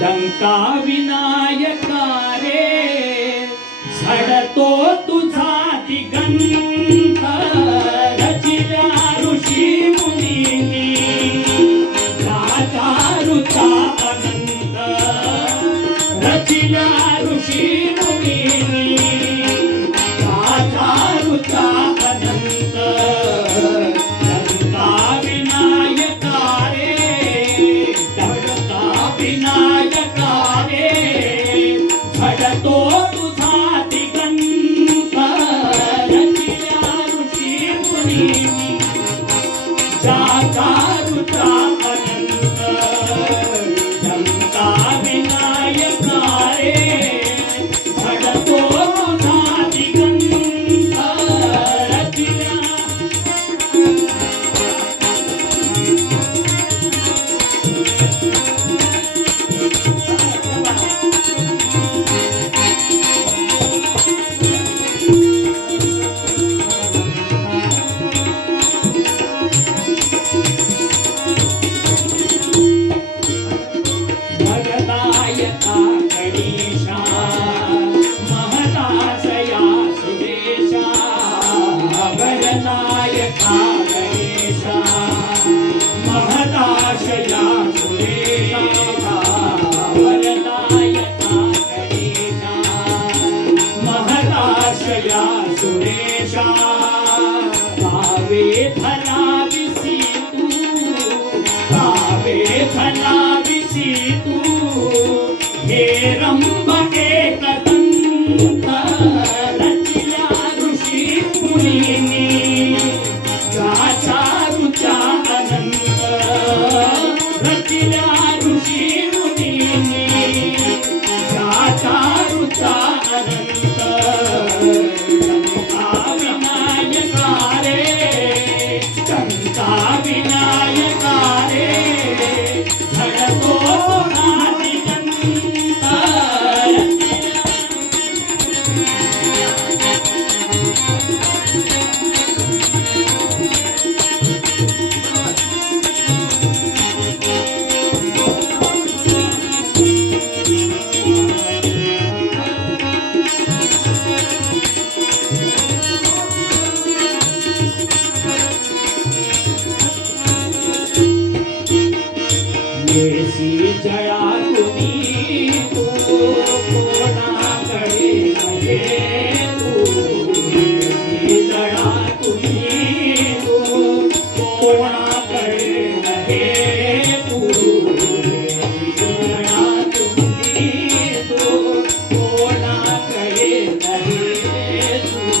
डंका विनायक रे झडतो तुझा दिगंत आशया सुरेशा जड़ा जया तू। कोणा कडे मध्ये तू। जया तुम्ही तू कोणा कडे मध्ये तू।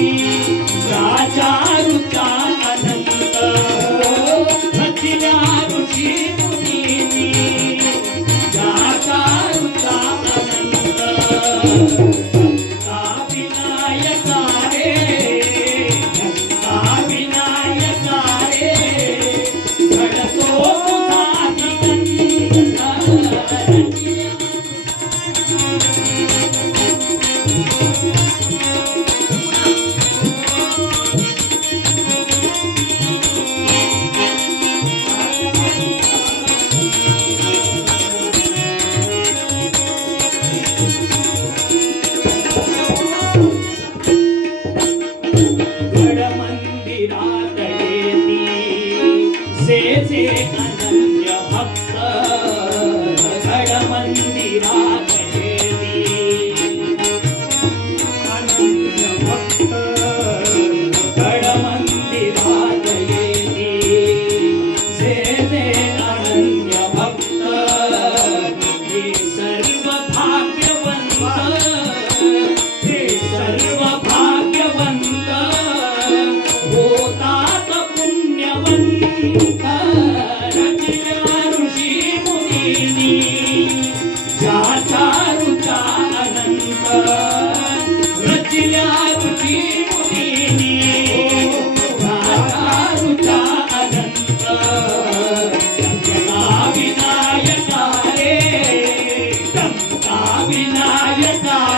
Música से América!